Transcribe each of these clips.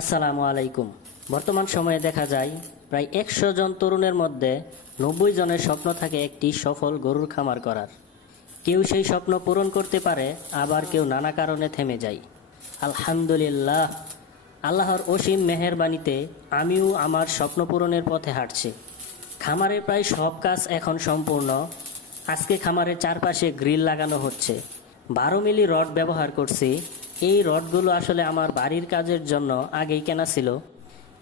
আসসালামু আলাইকুম। বর্তমান সময়ে দেখা যায় প্রায় ১০০ জন তরুণের মধ্যে ৯০ জনের স্বপ্ন থাকে একটি সফল গরুর খামার করার। কেউ সেই স্বপ্ন পূরণ করতে পারে, আবার কেউ নানা কারণে থেমে যায়। আলহামদুলিল্লাহ, আল্লাহর অসীম মেহেরবানিতে আমিও আমার স্বপ্ন পূরণের পথে হাঁটছি। খামারের প্রায় সব কাজ এখন সম্পূর্ণ। আজকে খামারের চারপাশে গ্রিল লাগানো হচ্ছে। ১২ মিলি রড ব্যবহার করছি। এই রডগুলো আসলে আমার বাড়ির কাজের জন্য আগেই কেনা ছিল,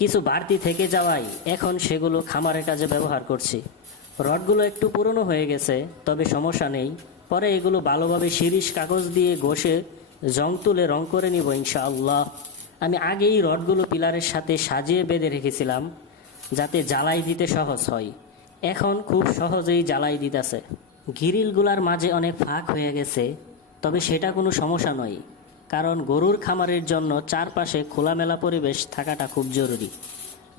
কিছু বাড়তি থেকে যাওয়ায় এখন সেগুলো খামারের কাজে ব্যবহার করছি। রডগুলো একটু পুরনো হয়ে গেছে, তবে সমস্যা নেই। পরে এগুলো ভালোভাবে শিরিষ কাগজ দিয়ে ঘষে জং তুলে রং করে নিব ইনশাআল্লাহ। আমি আগেই রডগুলো পিলারের সাথে সাজিয়ে বেঁধে রেখেছিলাম, যাতে জ্বালাই দিতে সহজ হয়। এখন খুব সহজেই জ্বালাই দিতেছে। গ্রিলগুলার মাঝে অনেক ফাঁক হয়ে গেছে, তবে সেটা কোনো সমস্যা নয়, কারণ গরুর খামারের জন্য চারপাশে খোলামেলা পরিবেশ থাকাটা খুব জরুরি,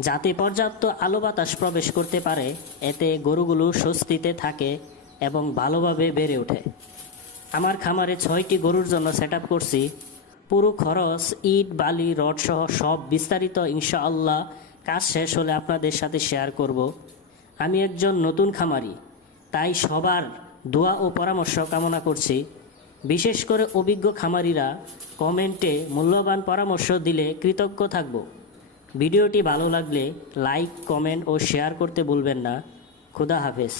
যাতে পর্যাপ্ত আলো বাতাস প্রবেশ করতে পারে। এতে গরুগুলো স্বস্তিতে থাকে এবং ভালোভাবে বেড়ে ওঠে। আমার খামারে ৬টি গরুর জন্য সেট আপ করছি। পুরো খরচ, ইট, বালি, রড সহ সব বিস্তারিত ইনশাআল্লাহ কাজ শেষ হলে আপনাদের সাথে শেয়ার করব। আমি একজন নতুন খামারি, তাই সবার দোয়া ও পরামর্শ কামনা করছি। বিশেষ করে অভিজ্ঞ খামারিরা কমেন্টে মূল্যবান পরামর্শ দিলে কৃতজ্ঞ থাকব। ভিডিওটি ভালো লাগলে লাইক, কমেন্ট ও শেয়ার করতে ভুলবেন না। খুদা হাফেজ।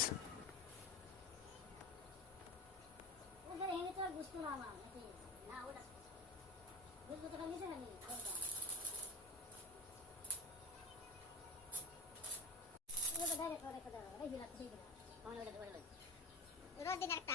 রোদ দিন একটা